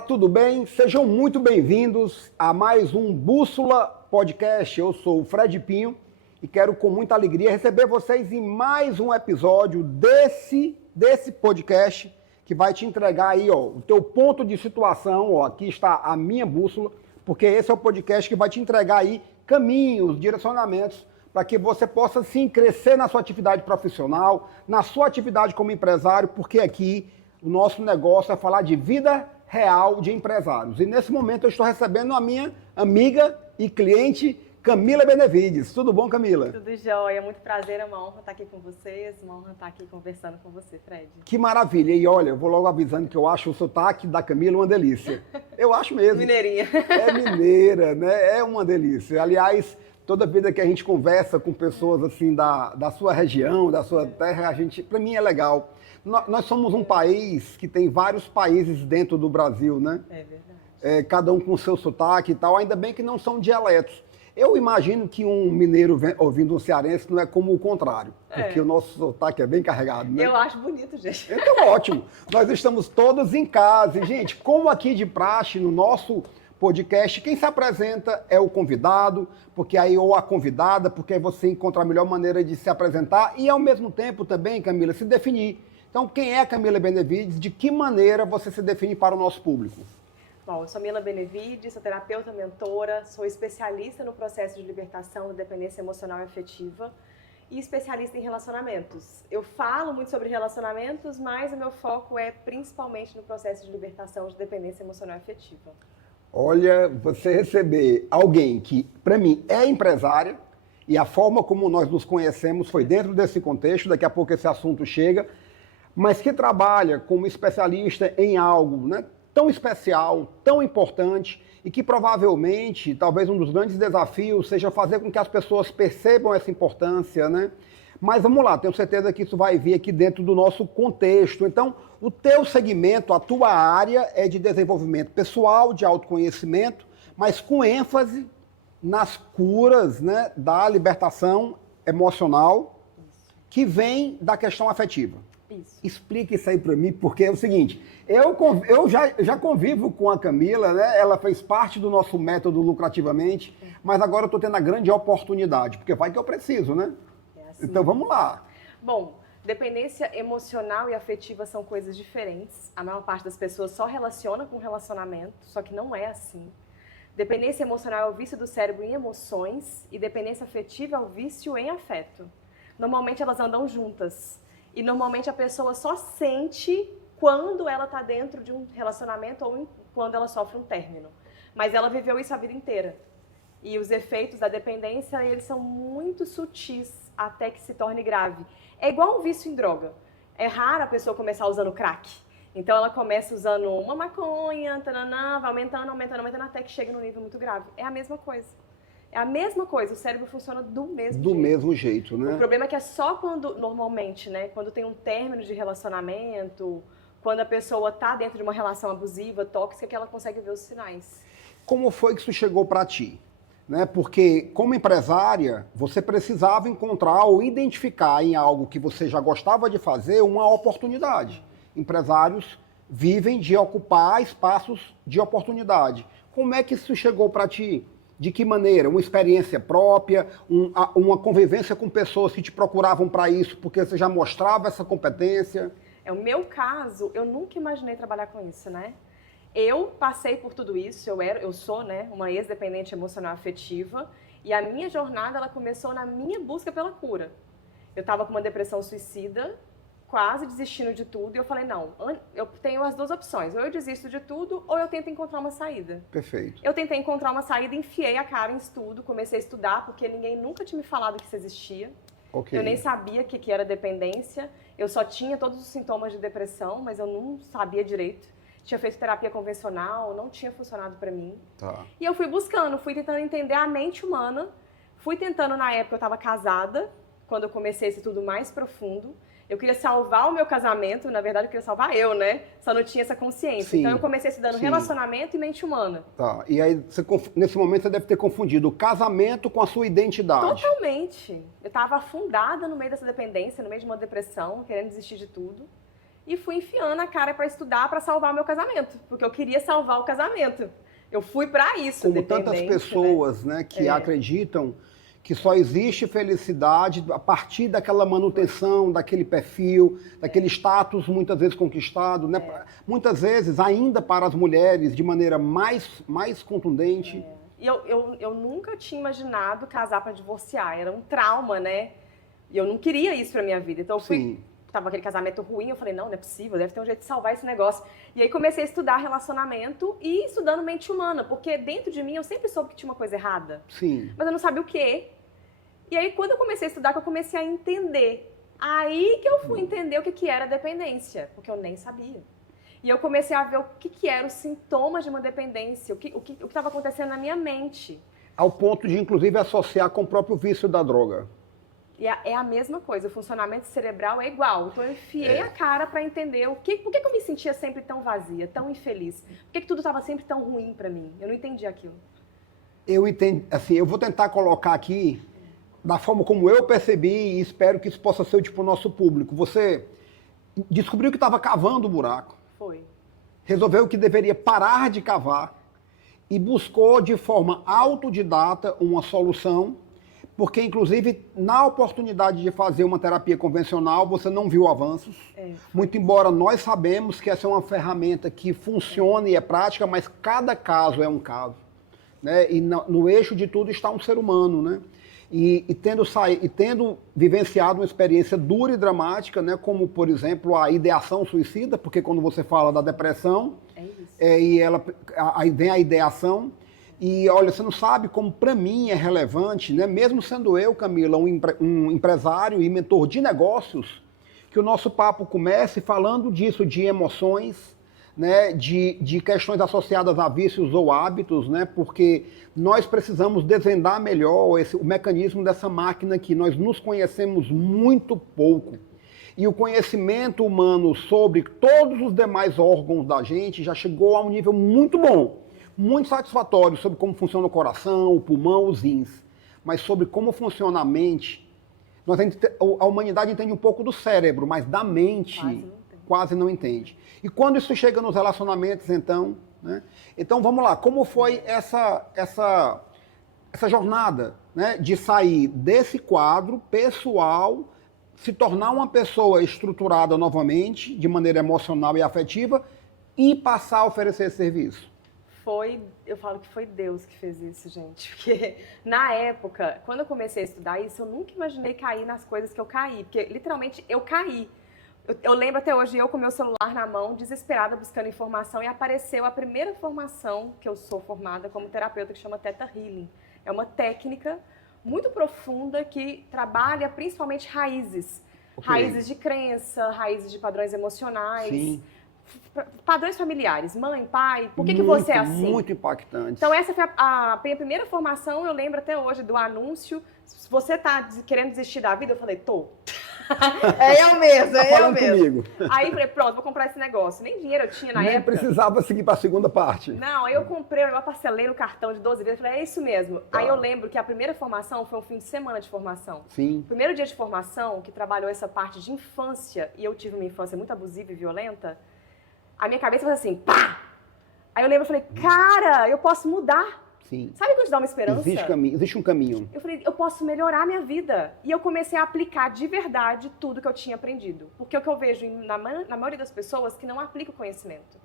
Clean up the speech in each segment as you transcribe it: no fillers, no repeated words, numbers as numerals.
Tudo bem? Sejam muito bem-vindos a mais um Bússola Podcast. Eu sou o Fred Pinho e quero com muita alegria receber vocês em mais um episódio desse podcast que vai te entregar aí, o teu ponto de situação, aqui está a minha bússola, porque esse é o podcast que vai te entregar aí caminhos, direcionamentos para que você possa sim crescer na sua atividade profissional, na sua atividade como empresário, porque aqui o nosso negócio é falar de vida real de empresários. E nesse momento eu estou recebendo a minha amiga e cliente, Camila Benevides. Tudo bom, Camila? Tudo jóia, muito prazer, é uma honra estar aqui com vocês, uma honra estar aqui conversando com você, Fred. Que maravilha. E olha, eu vou logo avisando que eu acho o sotaque da Camila uma delícia. Eu acho mesmo. Mineirinha. É mineira, né? É uma delícia. Aliás, toda vida que a gente conversa com pessoas assim da sua região, da sua terra, para mim é legal. Nós somos um país que tem vários países dentro do Brasil, né? É verdade. Cada um com o seu sotaque e tal, ainda bem que não são dialetos. Eu imagino que um mineiro ouvindo um cearense não é como o contrário, porque o nosso sotaque é bem carregado, né? Eu acho bonito, gente. Então, ótimo. Nós estamos todos em casa. E, gente, como aqui de praxe, no nosso podcast, quem se apresenta é o convidado, porque aí ou a convidada, porque aí você encontra a melhor maneira de se apresentar e, ao mesmo tempo, também, Camila, se definir. Então, quem é a Camila Benevides? De que maneira você se define para o nosso público? Bom, eu sou Camila Benevides, sou terapeuta, mentora, sou especialista no processo de libertação da dependência emocional e afetiva e especialista em relacionamentos. Eu falo muito sobre relacionamentos, mas o meu foco é principalmente no processo de libertação de dependência emocional e afetiva. Olha, você receber alguém que, para mim, é empresária e a forma como nós nos conhecemos foi dentro desse contexto, daqui a pouco esse assunto chega, mas que trabalha como especialista em algo, né, tão especial, tão importante e que provavelmente, talvez um dos grandes desafios seja fazer com que as pessoas percebam essa importância, né? Mas vamos lá, tenho certeza que isso vai vir aqui dentro do nosso contexto. Então, o teu segmento, a tua área é de desenvolvimento pessoal, de autoconhecimento, mas com ênfase nas curas, né, da libertação emocional que vem da questão afetiva. Isso. Explique isso aí para mim, porque é o seguinte, eu já convivo com a Camila, né? Ela fez parte do nosso método lucrativamente, mas agora eu estou tendo a grande oportunidade, porque vai que eu preciso, né? É assim. Então vamos lá. Bom, dependência emocional e afetiva são coisas diferentes. A maior parte das pessoas só relaciona com relacionamento, só que não é assim. Dependência emocional é o vício do cérebro em emoções e dependência afetiva é o vício em afeto. Normalmente elas andam juntas. E normalmente a pessoa só sente quando ela está dentro de um relacionamento ou quando ela sofre um término. Mas ela viveu isso a vida inteira. E os efeitos da dependência, eles são muito sutis até que se torne grave. É igual um vício em droga. É raro a pessoa começar usando crack. Então ela começa usando uma maconha, tananã, vai aumentando até que chega num nível muito grave. É a mesma coisa. É a mesma coisa, o cérebro funciona do mesmo jeito. Do mesmo jeito, né? O problema é que é só quando, normalmente, né, quando tem um término de relacionamento, quando a pessoa tá dentro de uma relação abusiva, tóxica, que ela consegue ver os sinais. Como foi que isso chegou para ti? Né? Porque, como empresária, você precisava encontrar ou identificar em algo que você já gostava de fazer uma oportunidade. Empresários vivem de ocupar espaços de oportunidade. Como é que isso chegou para ti? De que maneira? Uma experiência própria, uma convivência com pessoas que te procuravam para isso porque você já mostrava essa competência? O meu caso, eu nunca imaginei trabalhar com isso, né? Eu passei por tudo isso, eu sou, né, uma ex-dependente emocional afetiva e a minha jornada ela começou na minha busca pela cura. Eu estava com uma depressão suicida, quase desistindo de tudo, e eu falei, não, eu tenho as duas opções, ou eu desisto de tudo, ou eu tento encontrar uma saída. Perfeito. Eu tentei encontrar uma saída, enfiei a cara em estudo, comecei a estudar, porque ninguém nunca tinha me falado que isso existia. Okay. Eu nem sabia o que era dependência, eu só tinha todos os sintomas de depressão, mas eu não sabia direito. Tinha feito terapia convencional, não tinha funcionado pra mim. Tá. E eu fui buscando, fui tentando entender a mente humana, fui tentando, na época eu estava casada, quando eu comecei esse tudo mais profundo. Eu queria salvar o meu casamento, na verdade eu queria salvar eu, né? Só não tinha essa consciência. Sim, então eu comecei estudando relacionamento e mente humana. Tá, e aí nesse momento você deve ter confundido o casamento com a sua identidade. Totalmente. Eu estava afundada no meio dessa dependência, no meio de uma depressão, querendo desistir de tudo. e fui enfiando a cara para estudar para salvar o meu casamento, porque eu queria salvar o casamento. Eu fui para isso, como tantas pessoas, né, que acreditam que só existe felicidade a partir daquela manutenção, daquele perfil, daquele status muitas vezes conquistado, né? Muitas vezes ainda para as mulheres de maneira mais contundente. E eu nunca tinha imaginado casar para divorciar, era um trauma, né? E eu não queria isso para minha vida, então eu fui... Tava aquele casamento ruim, eu falei, não é possível, deve ter um jeito de salvar esse negócio. E aí comecei a estudar relacionamento e estudando mente humana, porque dentro de mim eu sempre soube que tinha uma coisa errada. Sim. Mas eu não sabia o quê. E aí quando eu comecei a estudar, que eu comecei a entender. Aí que eu fui entender o que era dependência, porque eu nem sabia. E eu comecei a ver o que eram os sintomas de uma dependência, o que estava acontecendo na minha mente. Ao ponto de, inclusive, associar com o próprio vício da droga. E é a mesma coisa, o funcionamento cerebral é igual. Então eu enfiei a cara para entender por que eu me sentia sempre tão vazia, tão infeliz. Por que tudo estava sempre tão ruim para mim? Eu não entendi aquilo. Eu entendo, assim, eu vou tentar colocar aqui da forma como eu percebi e espero que isso possa ser tipo o nosso público. Você descobriu que estava cavando o buraco. Foi. Resolveu que deveria parar de cavar e buscou de forma autodidata uma solução. Porque, inclusive, na oportunidade de fazer uma terapia convencional, você não viu avanços. Muito embora nós sabemos que essa é uma ferramenta que funciona e é prática, mas cada caso é um caso. Né? E no eixo de tudo está um ser humano. Né? E tendo vivenciado uma experiência dura e dramática, né? Como, por exemplo, a ideação suicida, porque quando você fala da depressão, aí vem a ideação. E olha, você não sabe como para mim é relevante, né? Mesmo sendo eu, Camila, um empresário e mentor de negócios, que o nosso papo comece falando disso, de emoções, né? De questões associadas a vícios ou hábitos, né? Porque nós precisamos desvendar melhor o mecanismo dessa máquina que nós nos conhecemos muito pouco. E o conhecimento humano sobre todos os demais órgãos da gente já chegou a um nível muito bom. Muito satisfatório sobre como funciona o coração, o pulmão, os rins. Mas sobre como funciona a mente, a humanidade entende um pouco do cérebro, mas da mente quase não entende. E quando isso chega nos relacionamentos, então, né? Então vamos lá, como foi essa jornada, né, de sair desse quadro pessoal, se tornar uma pessoa estruturada novamente, de maneira emocional e afetiva, e passar a oferecer esse serviço? Eu falo que foi Deus que fez isso, gente. Porque na época, quando eu comecei a estudar isso, eu nunca imaginei cair nas coisas que eu caí. Porque literalmente eu caí. Eu lembro até hoje, eu com meu celular na mão, desesperada, buscando informação, e apareceu a primeira formação que eu sou formada como terapeuta, que chama Theta Healing. É uma técnica muito profunda que trabalha principalmente raízes. Raízes de crença, raízes de padrões emocionais. Sim. Padrões familiares, mãe, pai, por que você é assim? Muito impactante. Então essa foi a minha primeira formação, eu lembro até hoje do anúncio, se você tá querendo desistir da vida, eu falei, tô. É eu mesmo, é eu mesmo. Comigo. Aí falei, pronto, vou comprar esse negócio. Nem dinheiro eu tinha na época. Nem precisava seguir para a segunda parte. Não, aí eu comprei, eu parcelei no cartão de 12 vezes, falei, é isso mesmo. Tá. Aí eu lembro que a primeira formação foi um fim de semana de formação. Sim. O primeiro dia de formação, que trabalhou essa parte de infância, e eu tive uma infância muito abusiva e violenta, a minha cabeça foi assim, pá! Aí eu lembro, eu falei, cara, eu posso mudar. Sim. Sabe quando te dá uma esperança? Existe um caminho. Eu falei, eu posso melhorar a minha vida. E eu comecei a aplicar de verdade tudo que eu tinha aprendido. Porque o que eu vejo na maioria das pessoas que não aplica o conhecimento.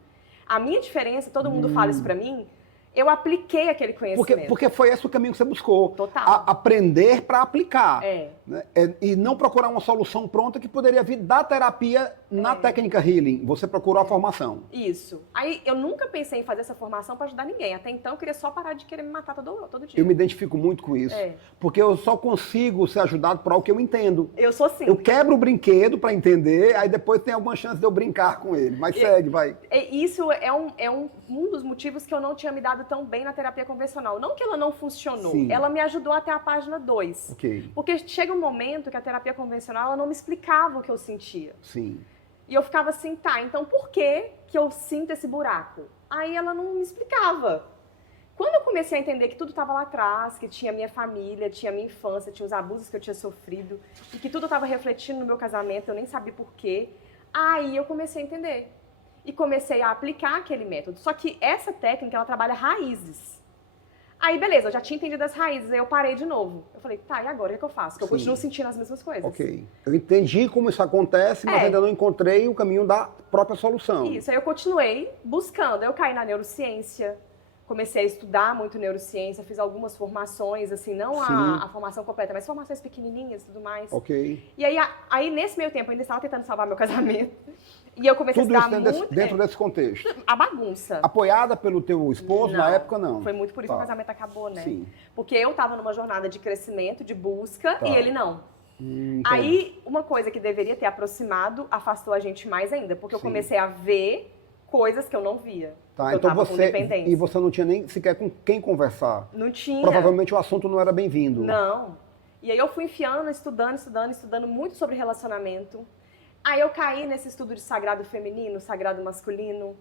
A minha diferença, todo mundo fala isso pra mim, eu apliquei aquele conhecimento. Porque foi esse o caminho que você buscou. Total. Aprender para aplicar. Né? E não procurar uma solução pronta que poderia vir da terapia na técnica healing. Você procurou a formação. Isso. Aí eu nunca pensei em fazer essa formação para ajudar ninguém. Até então eu queria só parar de querer me matar todo dia. Eu me identifico muito com isso. Porque eu só consigo ser ajudado por algo que eu entendo. Eu sou assim. Eu quebro o brinquedo para entender, aí depois tem alguma chance de eu brincar com ele. Mas segue, vai. Isso é um dos motivos que eu não tinha me dado tão bem na terapia convencional. Não que ela não funcionou, ela me ajudou até a página 2. Okay. Porque chega um momento que a terapia convencional ela não me explicava o que eu sentia. Sim. E eu ficava assim, tá, então por que eu sinto esse buraco? Aí ela não me explicava. Quando eu comecei a entender que tudo estava lá atrás, que tinha minha família, tinha minha infância, tinha os abusos que eu tinha sofrido, e que tudo estava refletindo no meu casamento, eu nem sabia por quê, Aí eu comecei a entender. E comecei a aplicar aquele método. Só que essa técnica, ela trabalha raízes. Aí, beleza, eu já tinha entendido as raízes, aí eu parei de novo. Eu falei, tá, e agora o que eu faço? Porque eu continuo sentindo as mesmas coisas. Ok. Eu entendi como isso acontece, mas ainda não encontrei o caminho da própria solução. Isso, aí eu continuei buscando. Eu caí na neurociência, comecei a estudar muito neurociência, fiz algumas formações, assim, não a formação completa, mas formações pequenininhas e tudo mais. Ok. E aí, nesse meio tempo, eu ainda estava tentando salvar meu casamento. E eu comecei Tudo a estudar isso muito... dentro desse contexto. A bagunça. Apoiada pelo teu esposo na época, não? Foi muito por isso que o casamento acabou, né? Sim. Porque eu estava numa jornada de crescimento, de busca, e ele não. Entendi. Aí, uma coisa que deveria ter aproximado, afastou a gente mais ainda. Porque eu comecei a ver coisas que eu não via. Tá, então e você não tinha nem sequer com quem conversar. Não tinha. Provavelmente o assunto não era bem-vindo. Não. E aí eu fui enfiando, estudando muito sobre relacionamento. Aí eu caí nesse estudo de sagrado feminino, sagrado masculino.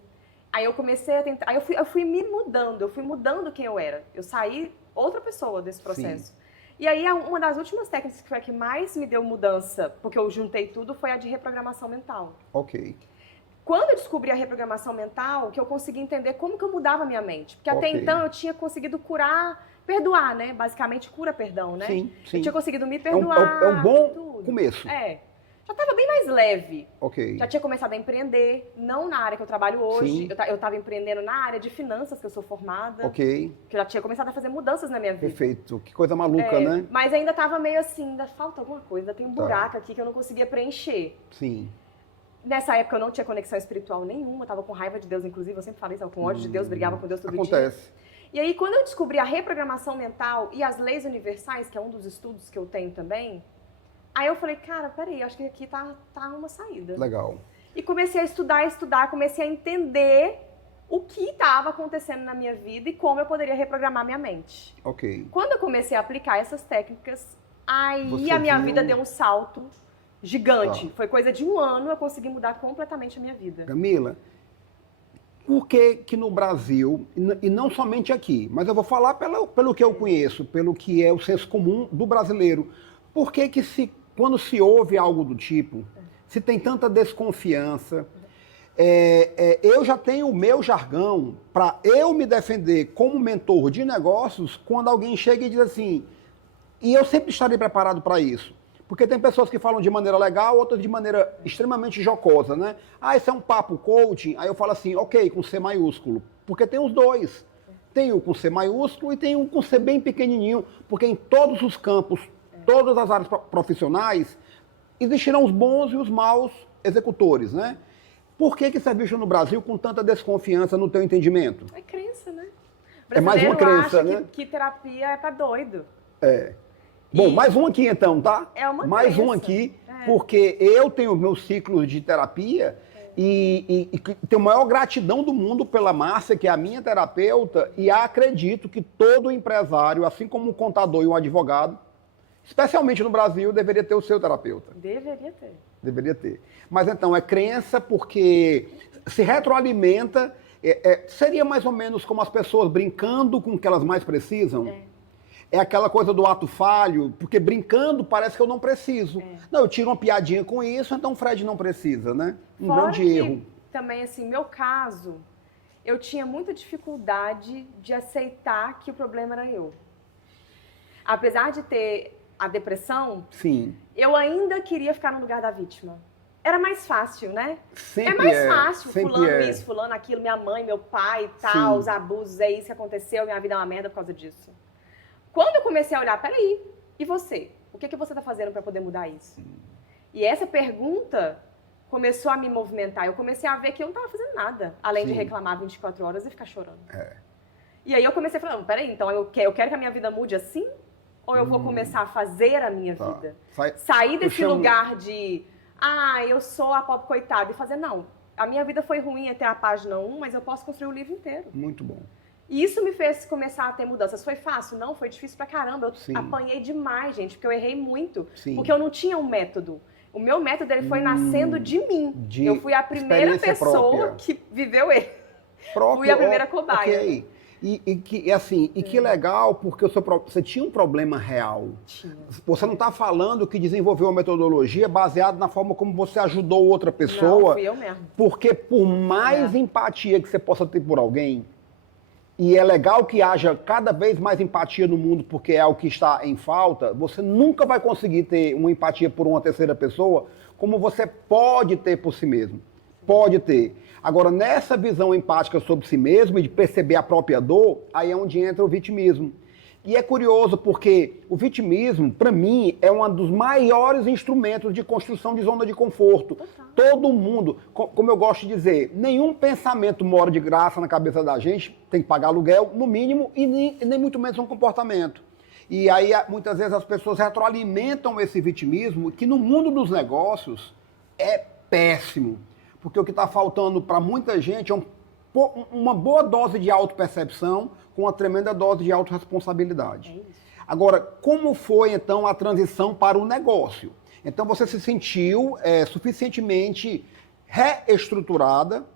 Aí eu comecei a tentar, aí eu fui me mudando, eu fui mudando quem eu era. Eu saí outra pessoa desse processo. Sim. E aí uma das últimas técnicas que foi a que mais me deu mudança, porque eu juntei tudo, foi a de reprogramação mental. Ok. Quando eu descobri a reprogramação mental, que eu consegui entender como que eu mudava a minha mente. Porque até então eu tinha conseguido perdoar, né? Basicamente cura perdão, né? Sim. Eu tinha conseguido me perdoar. É um bom começo. Já estava bem mais leve. Ok. Já tinha começado a empreender, não na área que eu trabalho hoje. Sim. Eu estava empreendendo na área de finanças, que eu sou formada. Ok. Que eu já tinha começado a fazer mudanças na minha vida. Perfeito. Que coisa maluca, né? Mas ainda estava meio assim, ainda falta alguma coisa, ainda tem um buraco aqui que eu não conseguia preencher. Sim. Nessa época eu não tinha conexão espiritual nenhuma, eu estava com raiva de Deus, inclusive, eu sempre falei isso, com ódio de Deus, brigava com Deus todo dia. Acontece. E aí, quando eu descobri a reprogramação mental e as leis universais, que é um dos estudos que eu tenho também, aí eu falei, cara, peraí, acho que aqui tá uma saída. Legal. E comecei a estudar, comecei a entender o que estava acontecendo na minha vida e como eu poderia reprogramar minha mente. Ok. Quando eu comecei a aplicar essas técnicas, aí a minha vida deu um salto gigante. Foi coisa de 1 ano eu consegui mudar completamente a minha vida. Camila, por que no Brasil, e não somente aqui, mas eu vou falar pelo que eu conheço, pelo que é o senso comum do brasileiro, por que quando se ouve algo do tipo, se tem tanta desconfiança, eu já tenho o meu jargão para eu me defender como mentor de negócios quando alguém chega e diz assim, e eu sempre estarei preparado para isso. Porque tem pessoas que falam de maneira legal, outras de maneira extremamente jocosa, né? Ah, isso é um papo coaching. Aí eu falo assim, ok, com C maiúsculo. Porque tem os dois. Tem o com C maiúsculo e tem um com C bem pequenininho. Porque em todos os campos, todas as áreas profissionais, existirão os bons e os maus executores, né? Por que você é visto no Brasil com tanta desconfiança no teu entendimento? É crença, né? É mais uma crença, né? Que terapia é pra doido. Bom, mais um aqui então, tá? É uma mais crença. um aqui, porque eu tenho meus ciclos de terapia e tenho a maior gratidão do mundo pela Márcia, que é a minha terapeuta, e acredito que todo empresário, assim como um contador e um advogado, especialmente no Brasil, deveria ter o seu terapeuta. Deveria ter. Deveria ter. Mas então, é crença porque se retroalimenta, seria mais ou menos como as pessoas brincando com o que elas mais precisam. É aquela coisa do ato falho, porque brincando parece que eu não preciso. Não, eu tiro uma piadinha com isso, então o Fred não precisa, né? Grande erro. Também, assim, meu caso, eu tinha muita dificuldade de aceitar que o problema era eu. Apesar de ter a depressão, sim, eu ainda queria ficar no lugar da vítima. Era mais fácil, né? Sempre mais fácil, fulano isso, fulano aquilo, minha mãe, meu pai e tal, sim, os abusos, é isso que aconteceu, minha vida é uma merda por causa disso. Quando eu comecei a olhar, peraí, e você? O que você está fazendo para poder mudar isso? E essa pergunta começou a me movimentar. Eu comecei a ver que eu não estava fazendo nada, além de reclamar 24 horas e ficar chorando. E aí eu comecei a falar, peraí, então eu quero que a minha vida mude assim? Ou eu vou começar a fazer a minha vida? Sair desse lugar de, eu sou a pobre coitada, e fazer, não, a minha vida foi ruim até a página 1, mas eu posso construir o livro inteiro. Muito bom. E isso me fez começar a ter mudanças. Foi fácil? Não, foi difícil pra caramba. Eu apanhei demais, gente, porque eu errei muito. Porque eu não tinha um método. O meu método ele foi nascendo de mim. Eu fui a primeira pessoa que viveu ele. Fui a primeira cobaia. Okay. Que legal, porque você tinha um problema real. Tinha. Você não está falando que desenvolveu uma metodologia baseada na forma como você ajudou outra pessoa. Não, fui eu mesmo. Porque por mais empatia que você possa ter por alguém, e é legal que haja cada vez mais empatia no mundo, porque é o que está em falta, você nunca vai conseguir ter uma empatia por uma terceira pessoa como você pode ter por si mesmo. Pode ter. Agora, nessa visão empática sobre si mesmo e de perceber a própria dor, aí é onde entra o vitimismo. E é curioso porque o vitimismo, para mim, é um dos maiores instrumentos de construção de zona de conforto. Todo mundo, como eu gosto de dizer, nenhum pensamento mora de graça na cabeça da gente, tem que pagar aluguel, no mínimo, e nem muito menos um comportamento. E aí, muitas vezes, as pessoas retroalimentam esse vitimismo, que no mundo dos negócios é péssimo. Porque o que está faltando para muita gente é uma boa dose de autopercepção com uma tremenda dose de autorresponsabilidade. Agora, como foi, então, a transição para o negócio? Então, você se sentiu suficientemente reestruturada,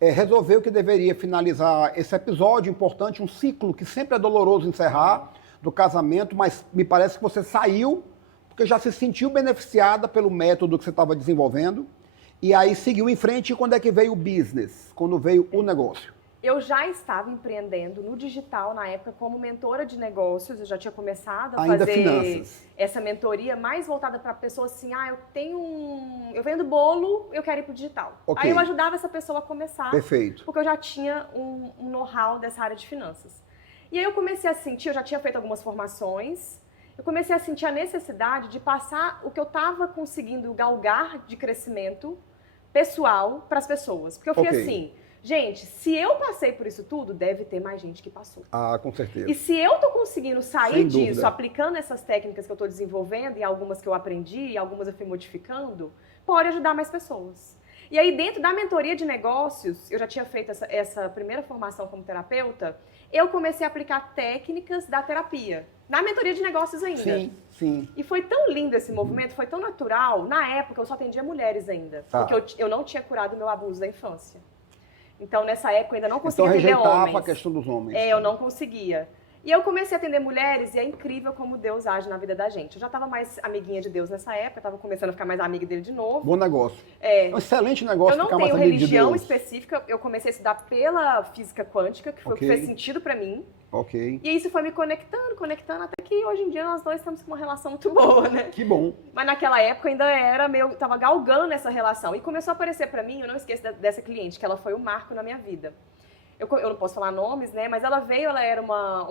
resolveu que deveria finalizar esse episódio importante, um ciclo que sempre é doloroso encerrar, do casamento, mas me parece que você saiu porque já se sentiu beneficiada pelo método que você estava desenvolvendo. E aí seguiu em frente. E quando é que veio o business? Quando veio o negócio? Eu já estava empreendendo no digital na época como mentora de negócios. Eu já tinha começado a fazer finanças. Essa mentoria mais voltada para pessoas assim, eu vendo bolo, eu quero ir pro digital. Okay. Aí eu ajudava essa pessoa a começar. Perfeito. Porque eu já tinha um know-how dessa área de finanças. E aí eu comecei a sentir, eu já tinha feito algumas formações, eu comecei a sentir a necessidade de passar o que eu estava conseguindo galgar de crescimento pessoal para as pessoas. Porque eu fui assim, gente, se eu passei por isso tudo, deve ter mais gente que passou. Ah, com certeza. E se eu tô conseguindo sair disso, dúvida, aplicando essas técnicas que eu tô desenvolvendo, e algumas que eu aprendi, e algumas eu fui modificando, pode ajudar mais pessoas. E aí, dentro da mentoria de negócios, eu já tinha feito essa primeira formação como terapeuta, eu comecei a aplicar técnicas da terapia. Na mentoria de negócios ainda. Sim, sim. E foi tão lindo esse movimento, foi tão natural. Na época, eu só atendia mulheres ainda. Tá. Porque eu não tinha curado o meu abuso da infância. Então, nessa época, eu ainda não conseguia então, atender rejeitava homens. a questão dos homens. Eu não conseguia. E eu comecei a atender mulheres e é incrível como Deus age na vida da gente. Eu já estava mais amiguinha de Deus nessa época, estava começando a ficar mais amiga dele de novo. Bom negócio. É um excelente negócio ficar mais amiga de Deus. Eu não tenho religião específica, eu comecei a estudar pela física quântica, que foi o que fez sentido para mim. Ok. E isso foi me conectando, até que hoje em dia nós dois estamos com uma relação muito boa, né? Que bom. Mas naquela época ainda tava galgando essa relação. E começou a aparecer para mim, eu não esqueço dessa cliente, que ela foi um marco na minha vida. Eu não posso falar nomes, né? Mas ela era uma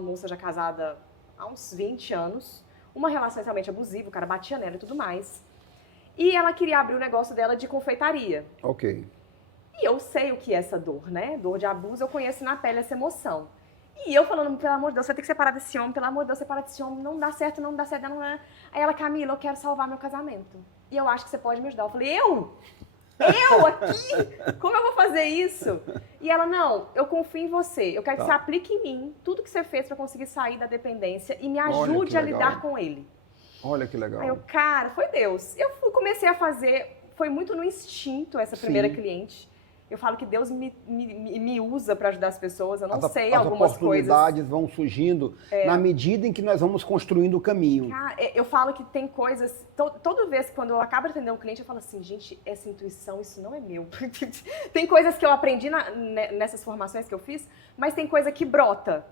moça já casada há uns 20 anos. Uma relação extremamente abusiva, o cara batia nela e tudo mais. E ela queria abrir o negócio dela de confeitaria. Ok. E eu sei o que é essa dor, né? Dor de abuso, eu conheço na pele essa emoção. E eu falando, pelo amor de Deus, você vai ter que separar desse homem, pelo amor de Deus, separar desse homem, não dá certo, não dá certo, não dá. Aí ela, Camila, eu quero salvar meu casamento. E eu acho que você pode me ajudar. Eu falei, eu aqui? Como eu vou fazer isso? E ela, não, eu confio em você. Eu quero que você aplique em mim tudo que você fez para conseguir sair da dependência e me ajude a lidar com ele. Olha que legal. Aí eu, cara, foi Deus. Comecei a fazer, foi muito no instinto essa primeira cliente. Eu falo que Deus me usa para ajudar as pessoas, eu não sei algumas coisas. As oportunidades vão surgindo na medida em que nós vamos construindo o caminho. Cara, eu falo que tem coisas, toda vez quando eu acabo de atender um cliente, eu falo assim, gente, essa intuição, isso não é meu. Tem coisas que eu aprendi nessas formações que eu fiz, mas tem coisa que brota.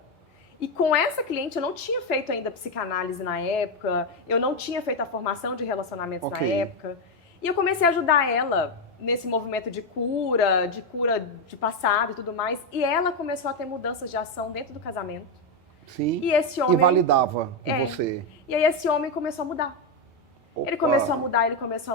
E com essa cliente, eu não tinha feito ainda psicanálise na época, eu não tinha feito a formação de relacionamentos na época. E eu comecei a ajudar ela nesse movimento de cura de passado e tudo mais. E ela começou a ter mudanças de ação dentro do casamento. Sim, e esse homem, validava com você. E aí esse homem começou a mudar. Opa. Ele começou a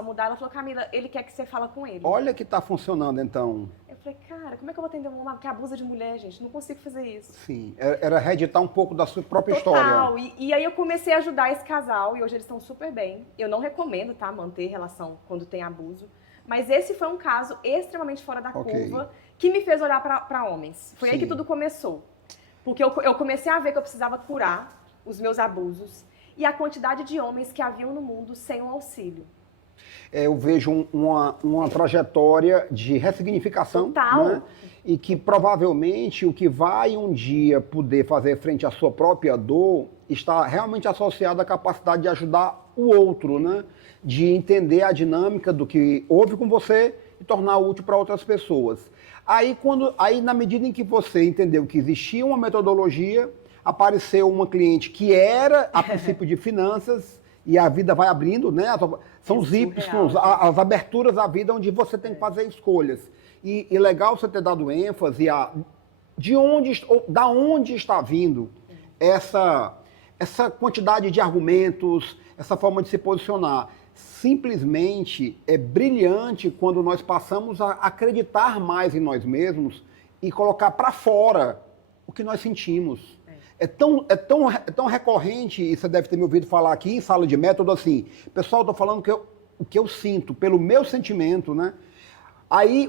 mudar. Ela falou, Camila, ele quer que você fale com ele. Olha que tá funcionando, então. Eu falei, cara, como é que eu vou atender um homem que abusa de mulher, gente? Não consigo fazer isso. Sim, era reeditar um pouco da sua própria Total. história. E aí eu comecei a ajudar esse casal e hoje eles estão super bem. Eu não recomendo, manter relação quando tem abuso. Mas esse foi um caso extremamente fora da curva que me fez olhar para homens. Foi aí que tudo começou. Porque eu comecei a ver que eu precisava curar os meus abusos e a quantidade de homens que haviam no mundo sem um auxílio. Eu vejo uma trajetória de ressignificação, Total. né? E que provavelmente o que vai um dia poder fazer frente à sua própria dor está realmente associado à capacidade de ajudar o outro, né? De entender a dinâmica do que houve com você e tornar útil para outras pessoas. Aí, na medida em que você entendeu que existia uma metodologia, apareceu uma cliente que era, a princípio, de finanças, e a vida vai abrindo, né? São os Y, as aberturas da vida onde você tem que fazer escolhas. E legal você ter dado ênfase da onde está vindo essa quantidade de argumentos, essa forma de se posicionar. Simplesmente é brilhante quando nós passamos a acreditar mais em nós mesmos e colocar para fora o que nós sentimos. É tão recorrente, e você deve ter me ouvido falar aqui em sala de método, assim, pessoal, estou falando o que eu sinto, pelo meu sentimento, né? Aí,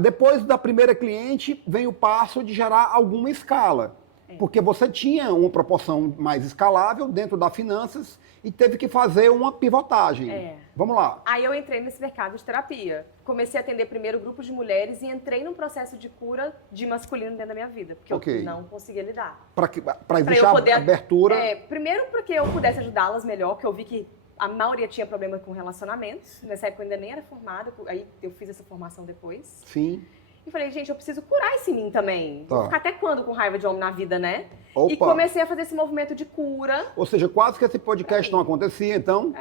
depois da primeira cliente, vem o passo de gerar alguma escala. Porque você tinha uma proporção mais escalável dentro das finanças e teve que fazer uma pivotagem. Vamos lá. Aí eu entrei nesse mercado de terapia. Comecei a atender primeiro grupos de mulheres e entrei num processo de cura de masculino dentro da minha vida. Porque eu não conseguia lidar. Para existir a abertura... Primeiro porque eu pudesse ajudá-las melhor, que eu vi que a maioria tinha problema com relacionamentos. Nessa época eu ainda nem era formada, aí eu fiz essa formação depois. Sim. E falei, gente, eu preciso curar esse mim também. Vou ficar até quando com raiva de homem na vida, né? Opa. E comecei a fazer esse movimento de cura. Ou seja, quase que esse podcast não acontecia, então,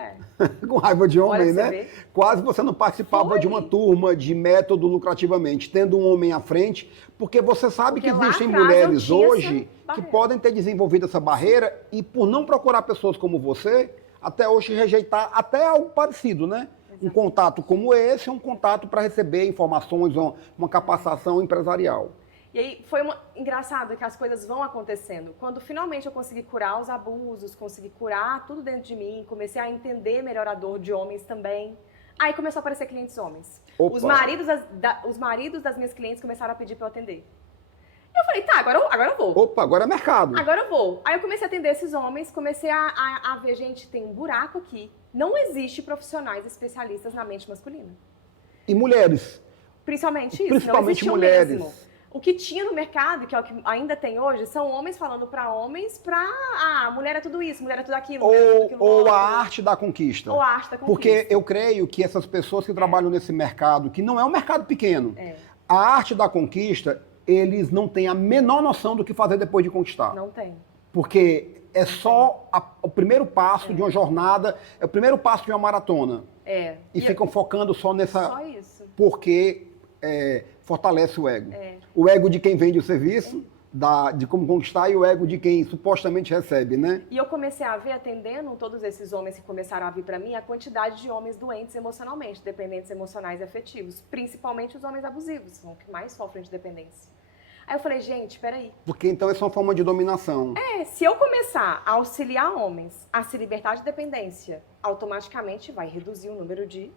com raiva de homem, né? Vê. Quase você não participava de uma turma de método lucrativamente, tendo um homem à frente, porque você sabe que existem mulheres hoje que podem ter desenvolvido essa barreira e por não procurar pessoas como você, até hoje rejeitar até algo parecido, né? Um contato como esse é um contato para receber informações, uma capacitação empresarial. E aí foi engraçado que as coisas vão acontecendo. Quando finalmente eu consegui curar os abusos, consegui curar tudo dentro de mim, comecei a entender melhor a dor de homens também. Aí começou a aparecer clientes homens. Os maridos das minhas clientes começaram a pedir para eu atender. Eu falei, tá, agora eu vou. Opa, agora é mercado. Agora eu vou. Aí eu comecei a atender esses homens, comecei a ver, gente, tem um buraco aqui. Não existe profissionais especialistas na mente masculina. E mulheres? Principalmente isso. Principalmente mulheres. Mesmo. O que tinha no mercado, que é o que ainda tem hoje, são homens falando para homens mulher é tudo isso, mulher é tudo aquilo. Ou a arte da conquista. Ou a arte da conquista. Porque eu creio que essas pessoas que trabalham nesse mercado, que não é um mercado pequeno, a arte da conquista, eles não têm a menor noção do que fazer depois de conquistar. Não tem. Porque é só o primeiro passo de uma jornada, é o primeiro passo de uma maratona. E ficam focando só nessa... Só isso. Porque fortalece o ego. O ego de quem vende o serviço, de como conquistar, e o ego de quem supostamente recebe, né? E eu comecei a ver, atendendo todos esses homens que começaram a vir para mim, a quantidade de homens doentes emocionalmente, dependentes emocionais e afetivos. Principalmente os homens abusivos, são os que mais sofrem de dependência. Aí eu falei, gente, peraí. Porque então essa é uma forma de dominação. Se eu começar a auxiliar homens a se libertar de dependência, automaticamente vai reduzir o número de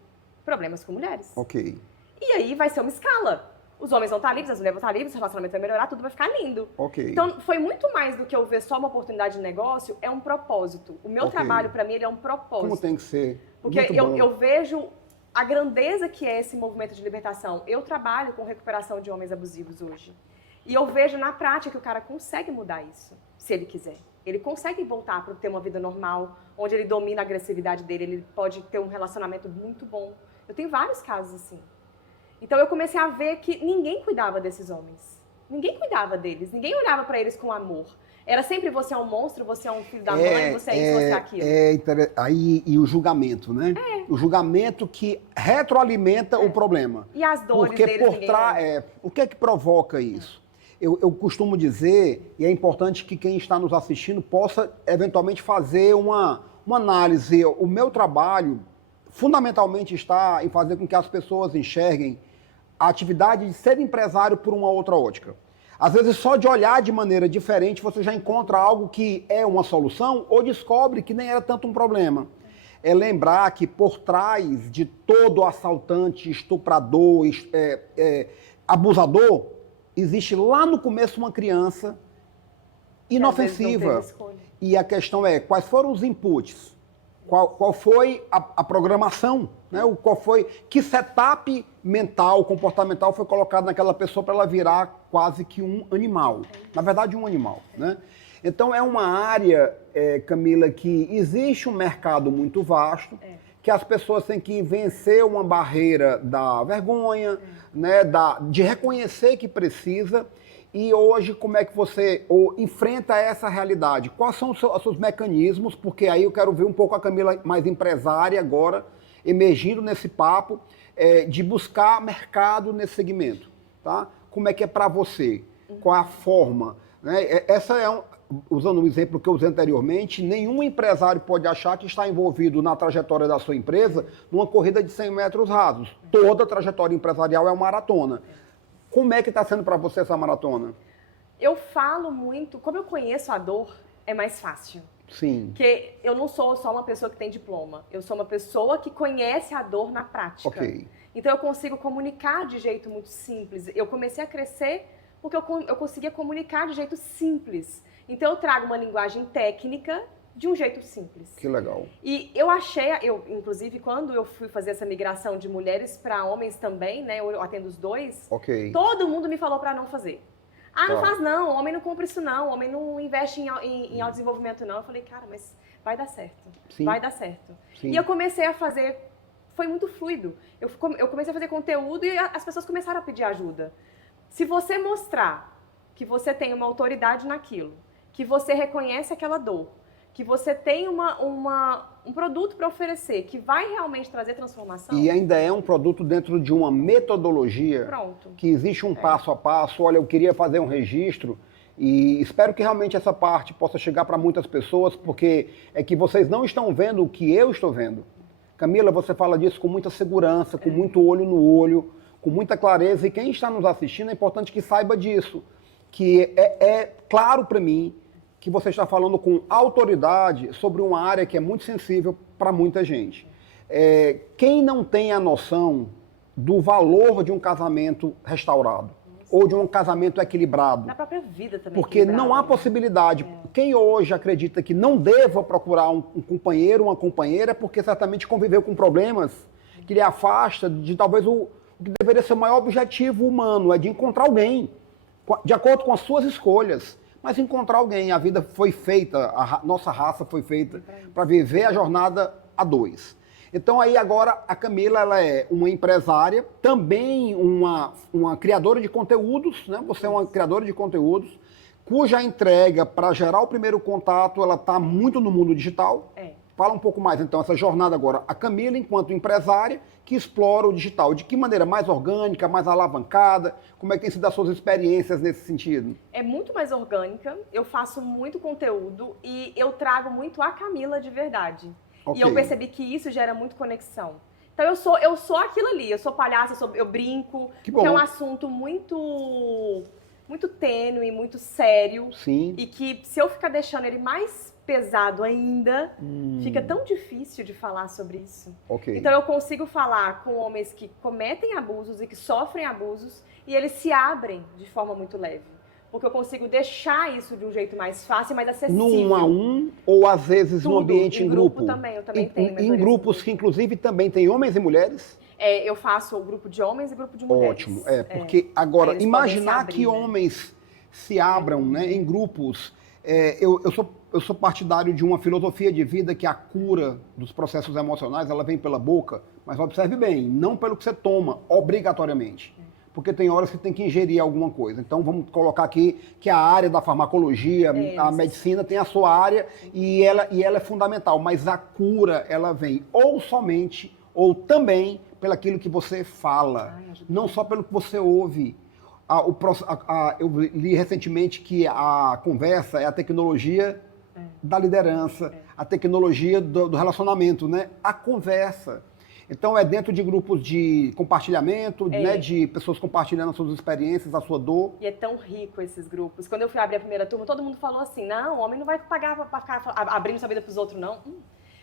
problemas com mulheres. Ok. E aí vai ser uma escala. Os homens vão estar livres, as mulheres vão estar livres, o relacionamento vai melhorar, tudo vai ficar lindo. Ok. Então, foi muito mais do que eu ver só uma oportunidade de negócio, é um propósito. O meu trabalho, para mim, ele é um propósito. Como tem que ser. Porque eu vejo a grandeza que é esse movimento de libertação. Eu trabalho com recuperação de homens abusivos hoje. E eu vejo na prática que o cara consegue mudar isso, se ele quiser. Ele consegue voltar para ter uma vida normal, onde ele domina a agressividade dele, ele pode ter um relacionamento muito bom. Eu tenho vários casos assim. Então eu comecei a ver que ninguém cuidava desses homens. Ninguém cuidava deles, ninguém olhava para eles com amor. Era sempre você é um monstro, você é um filho da mãe, você é isso, você é aquilo. E o julgamento, né? O julgamento que retroalimenta o problema. E as dores porque deles, por trás, o que é que provoca isso? Eu costumo dizer, e é importante que quem está nos assistindo possa eventualmente fazer uma análise. O meu trabalho fundamentalmente está em fazer com que as pessoas enxerguem a atividade de ser empresário por uma outra ótica. Às vezes, só de olhar de maneira diferente, você já encontra algo que é uma solução ou descobre que nem era tanto um problema. É lembrar que por trás de todo assaltante, estuprador, abusador, existe lá no começo uma criança inofensiva. E a questão é, quais foram os inputs? Qual foi a programação, né? Qual foi, que setup mental, comportamental foi colocado naquela pessoa para ela virar quase que um animal. Na verdade, um animal, né? Então, é uma área, Camila, que existe um mercado muito vasto, que as pessoas têm que vencer uma barreira da vergonha, né? De reconhecer que precisa. E hoje, como é que você enfrenta essa realidade? Quais são os seus mecanismos? Porque aí eu quero ver um pouco a Camila mais empresária agora, emergindo nesse papo, de buscar mercado nesse segmento. Tá? Como é que é para você? Qual é a forma? Né? Usando um exemplo que eu usei anteriormente, nenhum empresário pode achar que está envolvido na trajetória da sua empresa numa corrida de 100 metros rasos. Toda trajetória empresarial é uma maratona. Como é que está sendo para você essa maratona? Eu falo muito, como eu conheço a dor, é mais fácil. Sim. Porque eu não sou só uma pessoa que tem diploma, eu sou uma pessoa que conhece a dor na prática. Ok. Então eu consigo comunicar de jeito muito simples. Eu comecei a crescer porque eu conseguia comunicar de jeito simples. Então eu trago uma linguagem técnica de um jeito simples. Que legal. E inclusive, quando eu fui fazer essa migração de mulheres para homens também, né, eu atendo os dois, todo mundo me falou para não fazer. Ah, não faz não, homem não compra isso não, homem não investe em autodesenvolvimento não. Eu falei, cara, mas vai dar certo, vai dar certo. Sim. E eu comecei a fazer, foi muito fluido. Eu comecei a fazer conteúdo e as pessoas começaram a pedir ajuda. Se você mostrar que você tem uma autoridade naquilo, que você reconhece aquela dor, que você tem um produto para oferecer que vai realmente trazer transformação. E ainda é um produto dentro de uma metodologia. Pronto. Que existe um passo a passo. Olha, eu queria fazer um registro e espero que realmente essa parte possa chegar para muitas pessoas, porque é que vocês não estão vendo o que eu estou vendo. Camila, você fala disso com muita segurança, com muito olho no olho, com muita clareza. E quem está nos assistindo é importante que saiba disso. Que é claro para mim que você está falando com autoridade sobre uma área que é muito sensível para muita gente. Quem não tem a noção do valor de um casamento restaurado, ou de um casamento equilibrado. Na própria vida também. Porque não há possibilidade. Quem hoje acredita que não deva procurar um companheiro, uma companheira, é porque certamente conviveu com problemas que lhe afasta de talvez o que deveria ser o maior objetivo humano, é de encontrar alguém, de acordo com as suas escolhas. Mas encontrar alguém, a vida foi feita, a nossa raça foi feita para viver a jornada a dois. Então aí agora a Camila, ela é uma empresária, também uma criadora de conteúdos, né? Você é uma criadora de conteúdos, cuja entrega para gerar o primeiro contato, ela está muito no mundo digital. Fala um pouco mais, então, essa jornada agora. A Camila, enquanto empresária, que explora o digital. De que maneira? Mais orgânica, mais alavancada? Como é que tem sido as suas experiências nesse sentido? É muito mais orgânica, eu faço muito conteúdo e eu trago muito a Camila de verdade. E eu percebi que isso gera muito conexão. Então eu sou aquilo ali, eu sou palhaça, eu brinco, que é um assunto muito tênue, muito sério. Sim. E que se eu ficar deixando ele mais pesado ainda, fica tão difícil de falar sobre isso. Então eu consigo falar com homens que cometem abusos e que sofrem abusos e eles se abrem de forma muito leve. Porque eu consigo deixar isso de um jeito mais fácil e mais acessível. No 1 a 1 ou às vezes no ambiente em grupo? Também, eu também tenho. Em grupos que inclusive também tem homens e mulheres? Eu faço o grupo de homens e grupo de mulheres. Ótimo, porque agora, imaginar que homens se abram, né, em grupos. Eu sou partidário de uma filosofia de vida que a cura dos processos emocionais, ela vem pela boca, mas observe bem, não pelo que você toma, obrigatoriamente. Porque tem horas que tem que ingerir alguma coisa. Então vamos colocar aqui que a área da farmacologia, a medicina tem a sua área e ela é fundamental, mas a cura, ela vem ou somente ou também pelaquilo que você fala, não só pelo que você ouve. Eu li recentemente que a conversa é a tecnologia da liderança, a tecnologia do relacionamento, né? A conversa. Então é dentro de grupos de compartilhamento, né, de pessoas compartilhando as suas experiências, a sua dor. E é tão rico esses grupos. Quando eu fui abrir a primeira turma, todo mundo falou assim, não, o homem não vai pagar para ficar abrindo sua vida para os outros, não.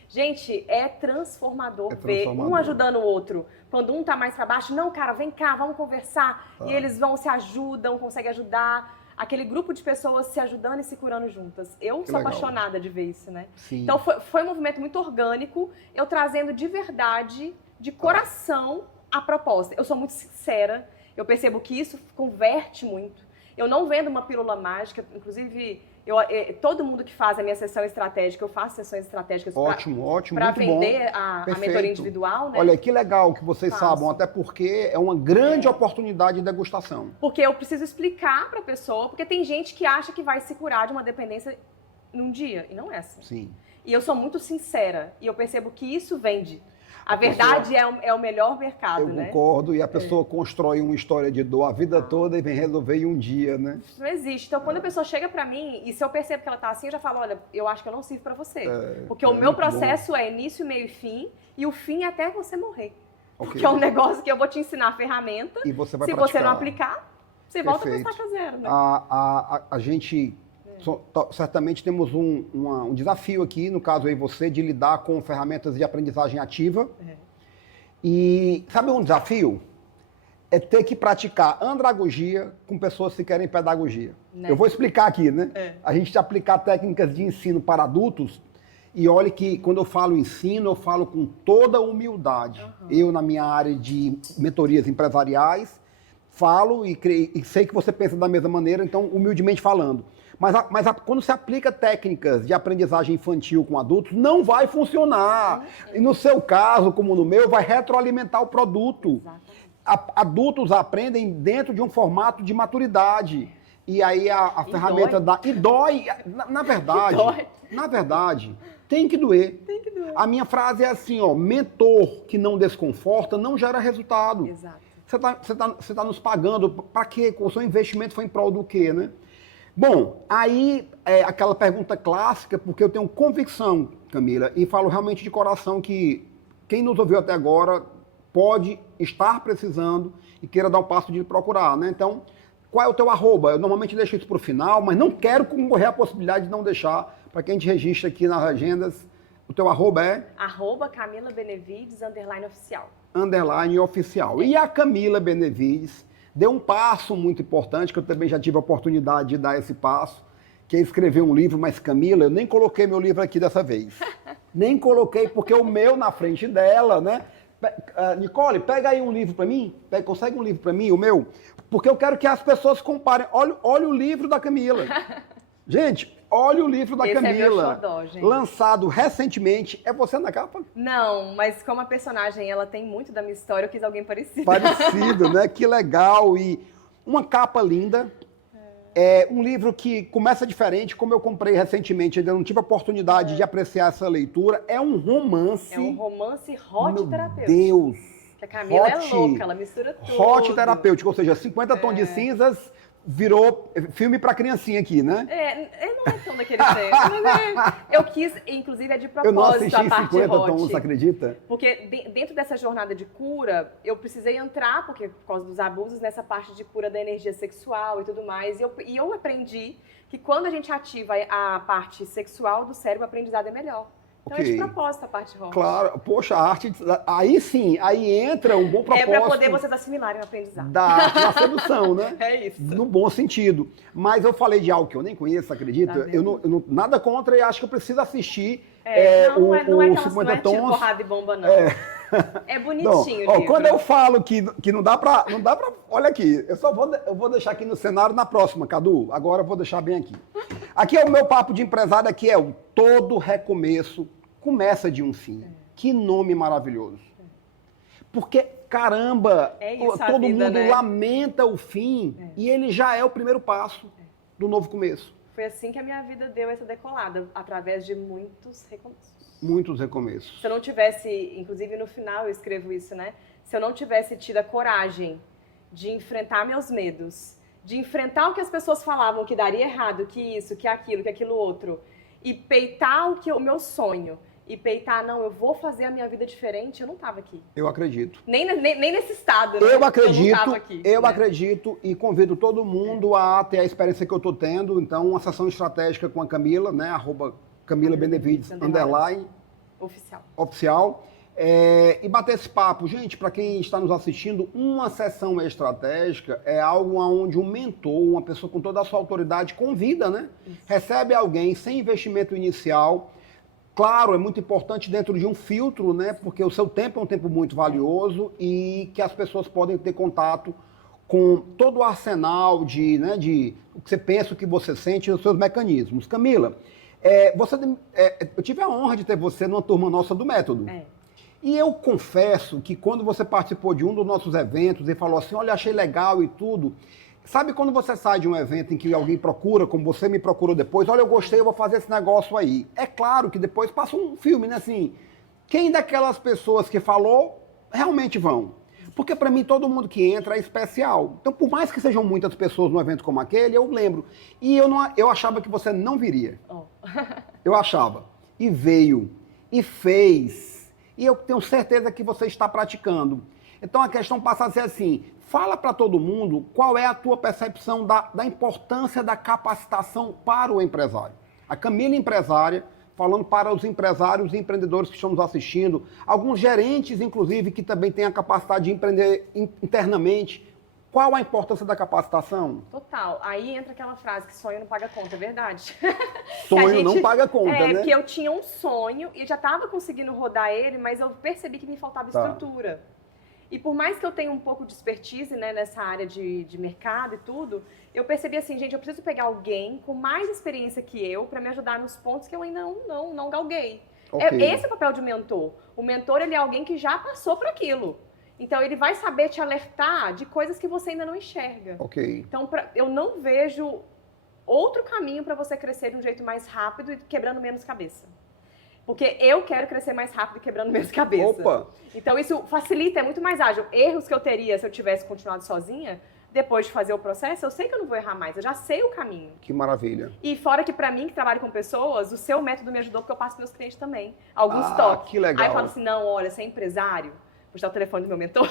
Gente, é transformador ver um ajudando o outro. Quando um tá mais para baixo, não, cara, vem cá, vamos conversar. E eles vão, se ajudam, conseguem ajudar. aquele grupo de pessoas se ajudando e se curando juntas. Eu sou legal. apaixonada de ver isso, né? Sim. Então foi um movimento muito orgânico, eu trazendo de verdade, de coração, a proposta. Eu sou muito sincera, eu percebo que isso converte muito. Eu não vendo uma pílula mágica, inclusive todo mundo que faz a minha sessão estratégica, eu faço sessões estratégicas Ótimo, para muito vender bom. a Perfeito. mentoria individual, né? Olha, que legal que vocês Faço. saibam, até porque é uma grande oportunidade de degustação. Porque eu preciso explicar para a pessoa, porque tem gente que acha que vai se curar de uma dependência num dia, e não é assim. Sim. E eu sou muito sincera, e eu percebo que isso vende. A pessoa- verdade é o melhor mercado, Eu né? concordo, e a pessoa constrói uma história de dor a vida toda e vem resolver em um dia, né? Isso não existe. Então, quando a pessoa chega pra mim, e se eu percebo que ela tá assim, eu já falo, olha, eu acho que eu não sirvo pra você. Porque o meu muito processo é início, meio e fim, e o fim é até você morrer. Ok. Porque é um negócio que eu vou te ensinar a ferramenta, E você vai se praticar. você não aplicar, você volta pra Perfeito. estaca zero, né? A gente certamente temos um desafio aqui, no caso aí você, de lidar com ferramentas de aprendizagem ativa. E sabe um desafio? É ter que praticar andragogia com pessoas que querem pedagogia. Né? Eu vou explicar aqui, né? A gente aplicar técnicas de ensino para adultos, e olhe que quando eu falo ensino, eu falo com toda humildade. Eu, na minha área de mentorias empresariais, falo e sei que você pensa da mesma maneira, então, humildemente falando. Mas quando se aplica técnicas de aprendizagem infantil com adultos, não vai funcionar. E no seu caso, como no meu, vai retroalimentar o produto. Adultos aprendem dentro de um formato de maturidade. E aí a ferramenta dá... E dói. Na verdade, na verdade, tem que doer. Tem que doer. A minha frase é assim, ó, mentor que não desconforta não gera resultado. Exato. Você tá nos pagando, para quê? O seu investimento foi em prol do quê, né? Bom, aí é aquela pergunta clássica, porque eu tenho convicção, Camila, e falo realmente de coração que quem nos ouviu até agora pode estar precisando e queira dar o passo de procurar, né? Então, qual é o teu arroba? Eu normalmente deixo isso para o final, mas não quero concorrer à possibilidade de não deixar, para quem a gente registra aqui nas agendas. O teu arroba é? Camila Benevides, _oficial. _oficial. E a Camila Benevides deu um passo muito importante, que eu também já tive a oportunidade de dar esse passo, que é escrever um livro, mas Camila, eu nem coloquei meu livro aqui dessa vez. Nem coloquei, porque o meu na frente dela, né? Nicole, pega aí um livro para mim, consegue um livro para mim, o meu, porque eu quero que as pessoas comparem. Olha o livro da Camila. Gente, olha o livro da Esse Camila. é meu xodó, gente. Lançado recentemente. É você na capa? Não, mas como a personagem ela tem muito da minha história, eu quis alguém parecido. Parecido, né? Que legal. E uma capa linda. É um livro que começa diferente, como eu comprei recentemente, ainda não tive a oportunidade de apreciar essa leitura. É um romance. É um romance hot Meu terapêutico. Deus. Que a Camila é Hot. louca, ela mistura tudo. Hot terapêutico, ou seja, 50 tons de cinzas virou filme pra criancinha aqui, né? Não é tão daquele jeito. Mas eu quis, inclusive, é de Eu não propósito a assisti parte 50 hot. tons, acredita? Porque dentro dessa jornada de cura, eu precisei entrar, porque por causa dos abusos, nessa parte de cura da energia sexual e tudo mais. E eu aprendi que quando a gente ativa a parte sexual do cérebro, o aprendizado é melhor. Então é de propósito a parte hot. Claro, poxa, a arte, aí sim, aí entra um bom propósito. É para poder vocês assimilarem o aprendizado. Da arte da sedução, né? É isso. No bom sentido. Mas eu falei de algo que eu nem conheço, acredita? Tá eu não nada contra e acho que eu preciso assistir não é o aquelas, 50 não é tiro, tons. porrada e bomba, não. É bonitinho Então, o livro. quando eu falo que não dá pra... Olha aqui, eu vou deixar aqui no cenário na próxima, Cadu. Agora eu vou deixar bem aqui. Aqui é o meu papo de empresário, aqui é o todo recomeço começa de um fim. Que nome maravilhoso. Porque, caramba, todo vida, mundo né? lamenta o fim e ele já é o primeiro passo do novo começo. Foi assim que a minha vida deu essa decolada, através de muitos recomeços. Muitos recomeços. Se eu não tivesse, inclusive no final eu escrevo isso, né? Se eu não tivesse tido a coragem de enfrentar meus medos, de enfrentar o que as pessoas falavam que daria errado, que isso, que aquilo outro, e peitar o meu sonho, e peitar, não, eu vou fazer a minha vida diferente, eu não tava aqui. Eu acredito. Nem nesse estado, né? Eu acredito, eu não tava aqui, né? acredito e convido todo mundo a ter a experiência que eu estou tendo. Então, uma sessão estratégica com a Camila, né? @Camila Benevides, _oficial. E bater esse papo. Gente, para quem está nos assistindo, uma sessão estratégica é algo onde um mentor, uma pessoa com toda a sua autoridade, convida, né? Recebe alguém sem investimento inicial. Claro, é muito importante dentro de um filtro, né? Porque o seu tempo é um tempo muito valioso e que as pessoas podem ter contato com todo o arsenal de o que você pensa, o que você sente, os seus mecanismos. Camila, eu tive a honra de ter você numa turma nossa do Método. E eu confesso que quando você participou de um dos nossos eventos e falou assim, olha, achei legal e tudo, sabe quando você sai de um evento em que alguém procura, como você me procurou depois, olha, eu gostei, eu vou fazer esse negócio aí. É claro que depois passa um filme, né, assim, quem daquelas pessoas que falou realmente vão? Porque para mim todo mundo que entra é especial. Então, por mais que sejam muitas pessoas num evento como aquele, eu lembro. E eu achava que você não viria. Eu achava. E veio. E fez. E eu tenho certeza que você está praticando. Então a questão passa a ser assim, fala para todo mundo qual é a tua percepção da importância da capacitação para o empresário. A Camila empresária, falando para os empresários e empreendedores que estão nos assistindo, alguns gerentes, inclusive, que também têm a capacidade de empreender internamente. Qual a importância da capacitação? Total. Aí entra aquela frase que sonho não paga conta, é verdade? Sonho não paga conta, né? Porque eu tinha um sonho e já estava conseguindo rodar ele, mas eu percebi que me faltava estrutura. E por mais que eu tenha um pouco de expertise, né, nessa área de mercado e tudo, eu percebi assim, gente, eu preciso pegar alguém com mais experiência que eu para me ajudar nos pontos que eu ainda não galguei. Esse é o papel de mentor. O mentor, ele é alguém que já passou por aquilo. Então, ele vai saber te alertar de coisas que você ainda não enxerga. Então, eu não vejo outro caminho para você crescer de um jeito mais rápido e quebrando menos cabeça. Porque eu quero crescer mais rápido e quebrando menos cabeça. Então, isso facilita, é muito mais ágil. Erros que eu teria se eu tivesse continuado sozinha, depois de fazer o processo, eu sei que eu não vou errar mais, eu já sei o caminho. Que maravilha. E fora que, para mim, que trabalho com pessoas, o seu método me ajudou porque eu passo para meus clientes também. Alguns toques. Que legal. Aí eu falo assim, não, olha, você é empresário, vou dar o telefone do meu mentor.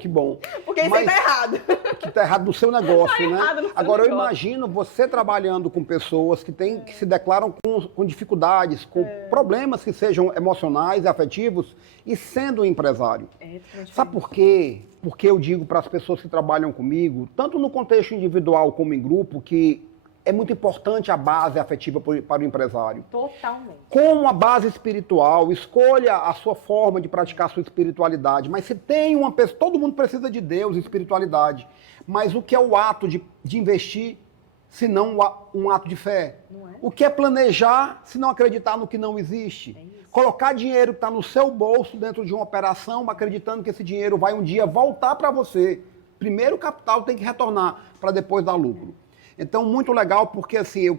Que bom. Porque isso aí tá errado. Que tá errado no seu negócio, né? Errado no seu Agora, negócio. eu imagino você trabalhando com pessoas que se declaram com dificuldades, com problemas que sejam emocionais, afetivos, e sendo um empresário. Sabe por quê? Porque eu digo para as pessoas que trabalham comigo, tanto no contexto individual como em grupo, que é muito importante a base afetiva para o empresário. Totalmente. Como a base espiritual, escolha a sua forma de praticar a sua espiritualidade. Mas se tem uma pessoa, todo mundo precisa de Deus e espiritualidade. Mas o que é o ato de investir, se não um ato de fé? Não é? O que é planejar, se não acreditar no que não existe? Colocar dinheiro que está no seu bolso dentro de uma operação, acreditando que esse dinheiro vai um dia voltar para você. Primeiro o capital tem que retornar para depois dar lucro. Então, muito legal, porque assim,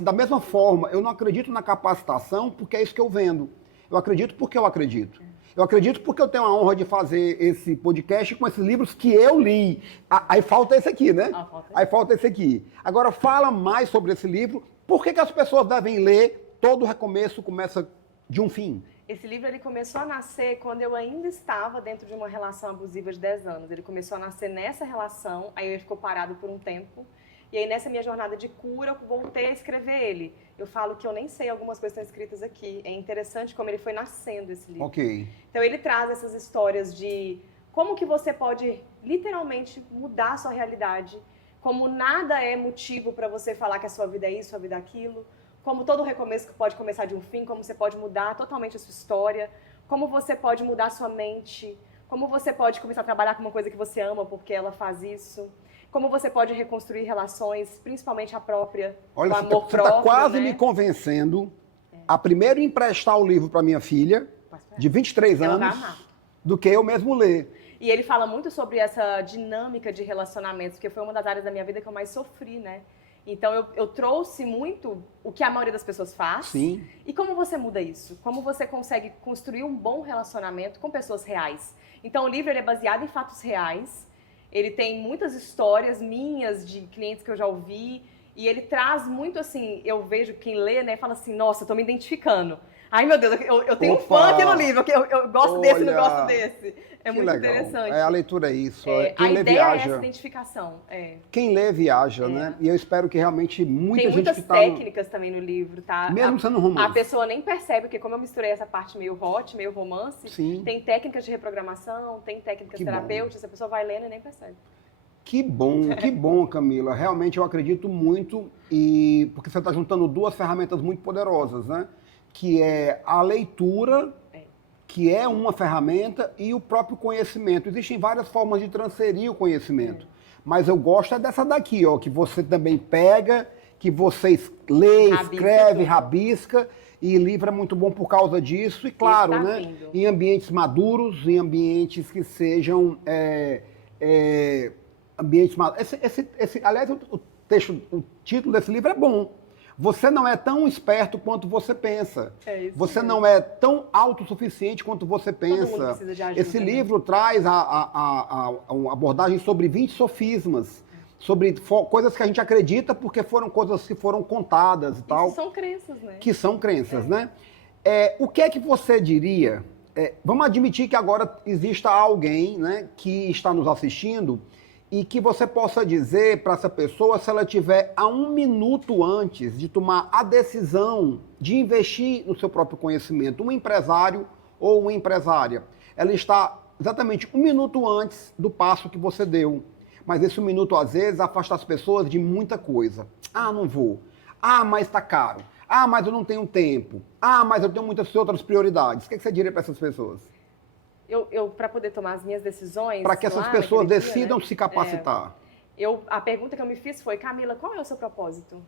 da mesma forma, eu não acredito na capacitação porque é isso que eu vendo. Eu acredito porque eu acredito. Eu acredito porque eu tenho a honra de fazer esse podcast com esses livros que eu li. Aí falta esse aqui, né? Aí falta esse aqui. Agora, fala mais sobre esse livro. Por que as pessoas devem ler? Todo recomeço começa de um fim. Esse livro ele começou a nascer quando eu ainda estava dentro de uma relação abusiva de 10 anos. Ele começou a nascer nessa relação, aí ele ficou parado por um tempo. E aí, nessa minha jornada de cura, eu voltei a escrever ele. Eu falo que eu nem sei algumas coisas que estão escritas aqui. É interessante como ele foi nascendo, esse livro. Então, ele traz essas histórias de como que você pode, literalmente, mudar a sua realidade. Como nada é motivo para você falar que a sua vida é isso, a sua vida é aquilo. Como todo recomeço pode começar de um fim. Como você pode mudar totalmente a sua história. Como você pode mudar a sua mente. Como você pode começar a trabalhar com uma coisa que você ama porque ela faz isso. Como você pode reconstruir relações, principalmente a própria, olha, o amor você próprio, está quase né? me convencendo a primeiro emprestar o livro para minha filha, de 23 Ela vai anos, amar. do que eu mesmo ler. E ele fala muito sobre essa dinâmica de relacionamentos, porque foi uma das áreas da minha vida que eu mais sofri, né? Então, eu trouxe muito o que a maioria das pessoas faz. Sim. E como você muda isso? Como você consegue construir um bom relacionamento com pessoas reais? Então, o livro ele é baseado em fatos reais. Ele tem muitas histórias minhas de clientes que eu já ouvi E ele traz muito assim, eu vejo quem lê, né, fala assim, nossa, eu tô me identificando. Ai, meu Deus, eu tenho um fã aqui no livro, eu gosto desse, não gosto desse. É muito legal. interessante. A leitura é isso. A ideia é essa identificação. Quem lê viaja, né? E eu espero que realmente muita Tem gente muitas que tá técnicas também no livro, tá? Mesmo sendo romance. A pessoa nem percebe, porque como eu misturei essa parte meio hot, meio romance, Sim. tem técnicas de reprogramação, tem técnicas terapêuticas, a pessoa vai lendo e nem percebe. Que bom, Camila. Realmente eu acredito muito, porque você está juntando duas ferramentas muito poderosas, né? Que é a leitura, que é uma ferramenta, e o próprio conhecimento. Existem várias formas de transferir o conhecimento. Mas eu gosto dessa daqui, ó, que você também pega, que você lê, escreve, rabisca, e livro é muito bom por causa disso. E claro, né? Em ambientes maduros, em ambientes que sejam... ambientes maduros. Aliás, o título desse livro é bom. Você não é tão esperto quanto você pensa. Você não é tão autossuficiente quanto você pensa. Todo mundo precisa de ajuda, esse livro traz uma abordagem sobre 20 sofismas, sobre coisas que a gente acredita porque foram coisas que foram contadas e tal. Que são crenças, né? Que são crenças, né? O que é que você diria? Vamos admitir que agora exista alguém, né, que está nos assistindo e que você possa dizer para essa pessoa, se ela tiver a 1 minuto antes de tomar a decisão de investir no seu próprio conhecimento, um empresário ou uma empresária, ela está exatamente 1 minuto antes do passo que você deu. Mas esse 1 minuto, às vezes, afasta as pessoas de muita coisa. Ah, não vou. Ah, mas está caro. Ah, mas eu não tenho tempo. Ah, mas eu tenho muitas outras prioridades. O que você diria para essas pessoas? Para poder tomar as minhas decisões... Para que essas pessoas decidam se capacitar. A pergunta que eu me fiz foi, Camila, qual é o seu propósito?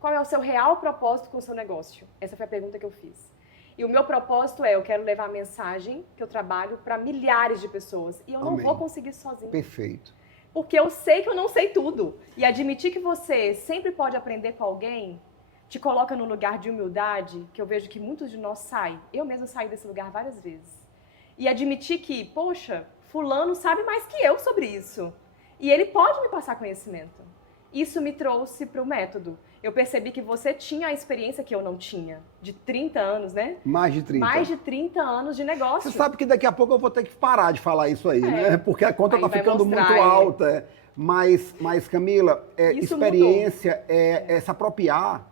Qual é o seu real propósito com o seu negócio? Essa foi a pergunta que eu fiz. E o meu propósito eu quero levar a mensagem que eu trabalho para milhares de pessoas. E eu não vou conseguir sozinho. Perfeito. Porque eu sei que eu não sei tudo. E admitir que você sempre pode aprender com alguém te coloca num lugar de humildade, que eu vejo que muitos de nós saem. Eu mesma saí desse lugar várias vezes. E admitir que, poxa, fulano sabe mais que eu sobre isso. E ele pode me passar conhecimento. Isso me trouxe para o método. Eu percebi que você tinha a experiência que eu não tinha. De 30 anos, né? Mais de 30. Mais de 30 anos de negócio. Você sabe que daqui a pouco eu vou ter que parar de falar isso aí, né? Porque a conta está ficando muito alta. Mas Camila, experiência é se apropriar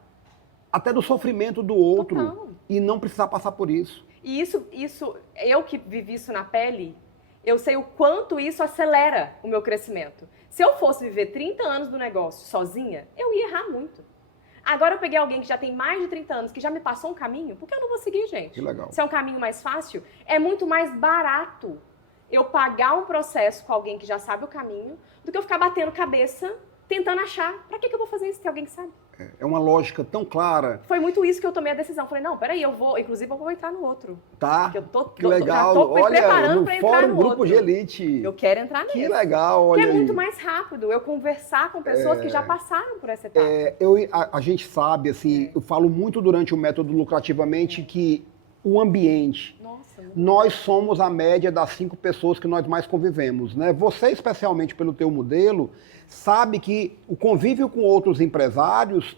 até do sofrimento do outro e não precisar passar por isso. E isso, eu que vivi isso na pele, eu sei o quanto isso acelera o meu crescimento. Se eu fosse viver 30 anos do negócio sozinha, eu ia errar muito. Agora eu peguei alguém que já tem mais de 30 anos, que já me passou um caminho, por que eu não vou seguir, gente? Que legal. Se é um caminho mais fácil, é muito mais barato eu pagar um processo com alguém que já sabe o caminho, do que eu ficar batendo cabeça, tentando achar, pra que eu vou fazer isso? Tem alguém que sabe. É uma lógica tão clara. Foi muito isso que eu tomei a decisão. Falei, não, peraí, eu vou entrar no outro. Tá, que legal. Já tô me preparando no pra entrar Fórum no Grupo outro. de Elite. Eu quero entrar nesse. Que legal, olha Porque é aí. muito mais rápido eu conversar com pessoas que já passaram por essa etapa. A gente sabe, assim, eu falo muito durante o método Lucrativamente que o ambiente, nós somos a média das 5 pessoas que nós mais convivemos, né? Você, especialmente pelo teu modelo, sabe que o convívio com outros empresários,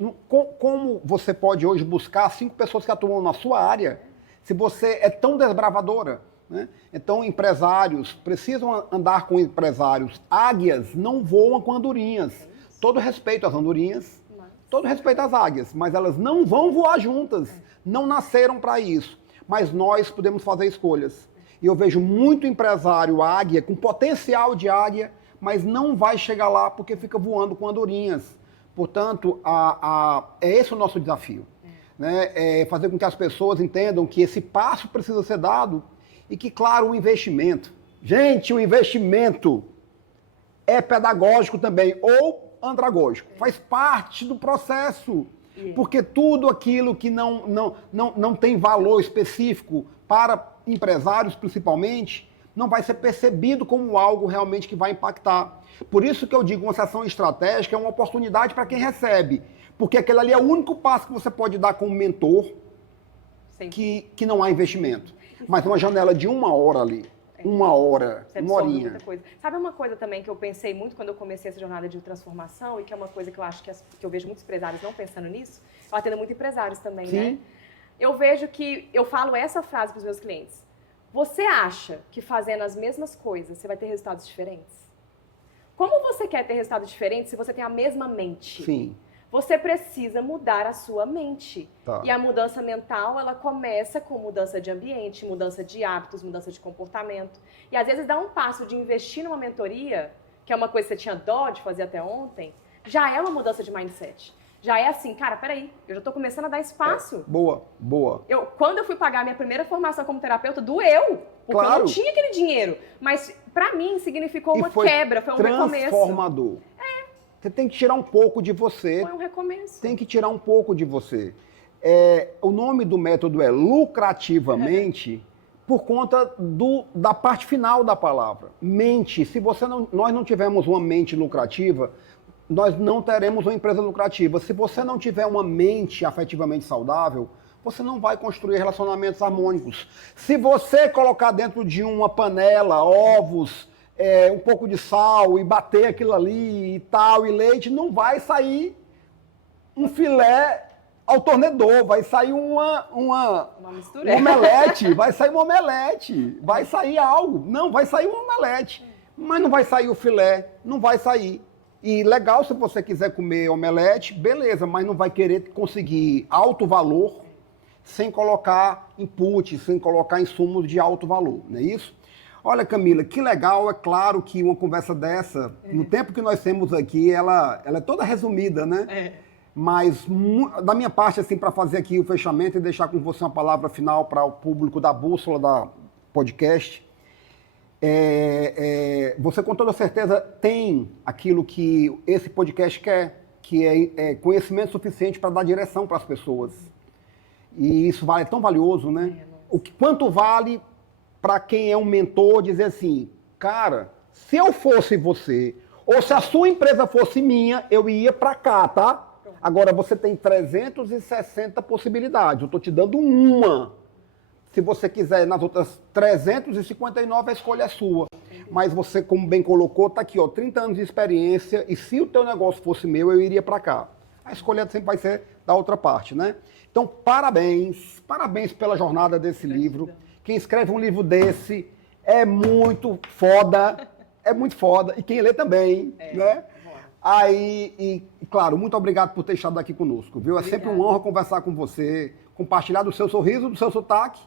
como você pode hoje buscar 5 pessoas que atuam na sua área, se você é tão desbravadora, né? Então, empresários precisam andar com empresários. Águias não voam com andorinhas. Todo respeito às andorinhas, todo respeito às águias, mas elas não vão voar juntas, não nasceram para isso. Mas nós podemos fazer escolhas. E eu vejo muito empresário águia, com potencial de águia, mas não vai chegar lá porque fica voando com andorinhas. Portanto, é esse o nosso desafio. Né? É fazer com que as pessoas entendam que esse passo precisa ser dado e que, claro, o investimento. Gente, o investimento é pedagógico também, ou andragógico. Faz parte do processo. Porque tudo aquilo que não tem valor específico para empresários, principalmente, não vai ser percebido como algo realmente que vai impactar. Por isso que eu digo, uma sessão estratégica é uma oportunidade para quem recebe. Porque aquele ali é o único passo que você pode dar como mentor que não há investimento. Mas uma janela de 1 hora ali, uma hora, Você uma absorve horinha. muita coisa. Sabe uma coisa também que eu pensei muito quando eu comecei essa jornada de transformação e que é uma coisa que eu acho que eu vejo muitos empresários não pensando nisso? Eu atendo muito empresários também, Sim. né? Eu vejo que eu falo essa frase para os meus clientes. Você acha que fazendo as mesmas coisas você vai ter resultados diferentes? Como você quer ter resultados diferentes se você tem a mesma mente? Sim. Você precisa mudar a sua mente. Tá. E a mudança mental, ela começa com mudança de ambiente, mudança de hábitos, mudança de comportamento. E às vezes dar um passo de investir numa mentoria, que é uma coisa que você tinha dó de fazer até ontem, já é uma mudança de mindset. Já é assim, cara, peraí, eu já tô começando a dar espaço. Boa, boa. Quando eu fui pagar minha primeira formação como terapeuta, doeu. Porque eu não tinha aquele dinheiro. Mas pra mim significou uma quebra, foi um recomeço. Transformador. Você tem que tirar um pouco de você. Foi um recomeço. Tem que tirar um pouco de você. O nome do método é lucrativamente por conta da parte final da palavra. Mente. Se nós não tivermos uma mente lucrativa, nós não teremos uma empresa lucrativa. Se você não tiver uma mente afetivamente saudável, você não vai construir relacionamentos harmônicos. Se você colocar dentro de uma panela ovos, um pouco de sal e bater aquilo ali e tal, e leite, não vai sair um filé ao tornedor, vai sair uma mistura. Um omelete, vai sair um omelete, vai sair algo. Não, vai sair um omelete, mas não vai sair o filé, não vai sair. E legal, se você quiser comer omelete, beleza, mas não vai querer conseguir alto valor sem colocar input, sem colocar insumos de alto valor, não é isso? Olha, Camila, que legal, é claro que uma conversa dessa, no tempo que nós temos aqui, ela é toda resumida, né? Mas, da minha parte, assim, para fazer aqui o fechamento e deixar com você uma palavra final para o público da Bússola, da podcast, você com toda certeza tem aquilo que esse podcast quer, que é conhecimento suficiente para dar direção para as pessoas. E isso é tão valioso, né? Quanto vale para quem é um mentor dizer assim, cara, se eu fosse você, ou se a sua empresa fosse minha, eu ia para cá, tá? Agora você tem 360 possibilidades, eu estou te dando uma. Se você quiser nas outras 359, a escolha é sua. Mas você, como bem colocou, tá aqui, ó, 30 anos de experiência, e se o teu negócio fosse meu, eu iria para cá. A escolha sempre vai ser da outra parte, né? Então, parabéns pela jornada desse livro. Quem escreve um livro desse é muito foda, e quem lê também, né? Aí, claro, muito obrigado por ter estado aqui conosco, viu? É sempre uma honra conversar com você, compartilhar do seu sorriso, do seu sotaque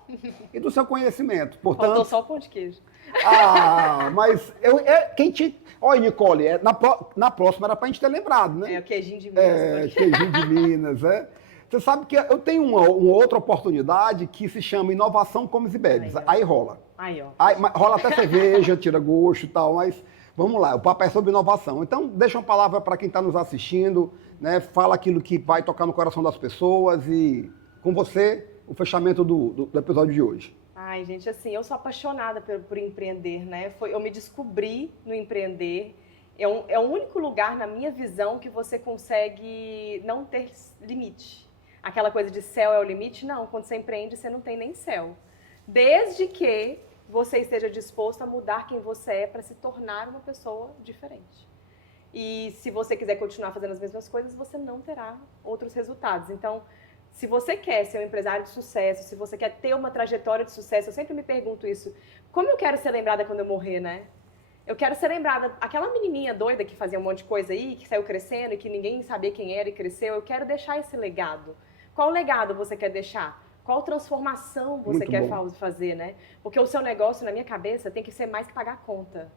e do seu conhecimento. Portanto, faltou só o pão de queijo. Mas Olha, Nicole, na próxima era pra gente ter lembrado, né? O queijinho de Minas. Queijinho de Minas, Você sabe que eu tenho uma outra oportunidade que se chama Inovação Comes e Bebes. Aí rola. Aí, ó. Rola até cerveja, tira gosto e tal, mas vamos lá, o papo é sobre inovação. Então, deixa uma palavra para quem está nos assistindo, né? Fala aquilo que vai tocar no coração das pessoas e, com você, o fechamento do episódio de hoje. Ai, gente, assim, eu sou apaixonada por empreender, né? Eu me descobri no empreender. É o único lugar, na minha visão, que você consegue não ter limite. Aquela coisa de céu é o limite, não. Quando você empreende, você não tem nem céu. Desde que você esteja disposto a mudar quem você é para se tornar uma pessoa diferente. E se você quiser continuar fazendo as mesmas coisas, você não terá outros resultados. Então, se você quer ser um empresário de sucesso, se você quer ter uma trajetória de sucesso, eu sempre me pergunto isso, como eu quero ser lembrada quando eu morrer, né? Eu quero ser lembrada, aquela menininha doida que fazia um monte de coisa aí, que saiu crescendo e que ninguém sabia quem era e cresceu, eu quero deixar esse legado. Qual legado você quer deixar? Qual transformação você quer fazer, né? Porque o seu negócio, na minha cabeça, tem que ser mais que pagar a conta.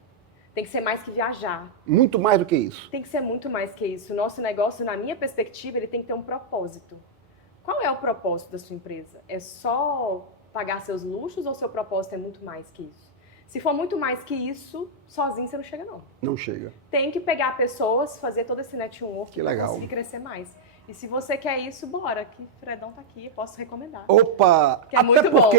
Tem que ser mais que viajar. Muito mais do que isso. Tem que ser muito mais que isso. O nosso negócio, na minha perspectiva, ele tem que ter um propósito. Qual é o propósito da sua empresa? É só pagar seus luxos ou seu propósito é muito mais que isso? Se for muito mais que isso, sozinho você não chega, não. Não chega. Tem que pegar pessoas, fazer todo esse network para conseguir crescer mais. E se você quer isso, bora, que Fredão tá aqui, posso recomendar. Opa! Que é muito bom.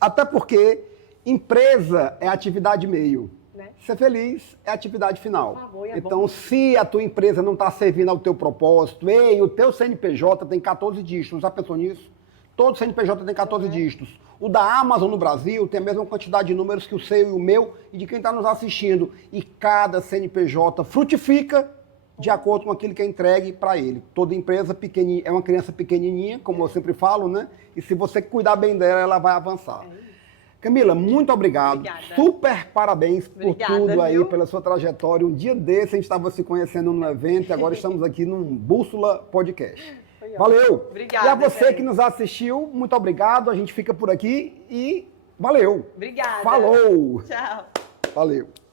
Até porque empresa é atividade meio. Né? Ser feliz é atividade final. Por favor, é então, bom. se a tua empresa não está servindo ao teu propósito, o teu CNPJ tem 14 dígitos, já pensou nisso? Todo CNPJ tem 14 dígitos. O da Amazon no Brasil tem a mesma quantidade de números que o seu e o meu e de quem está nos assistindo. E cada CNPJ frutifica de acordo com aquilo que é entregue para ele. Toda empresa pequenininha, é uma criança pequenininha, como eu sempre falo, né? E se você cuidar bem dela, ela vai avançar. Camila, muito obrigado. Obrigada. Super parabéns por tudo aí, viu? pela sua trajetória. Um dia desse a gente estava se conhecendo num evento e agora estamos aqui num Bússola Podcast. Valeu! Obrigada, E a você gente. que nos assistiu, muito obrigado. A gente fica por aqui e valeu! Obrigada. Falou! Tchau. Valeu!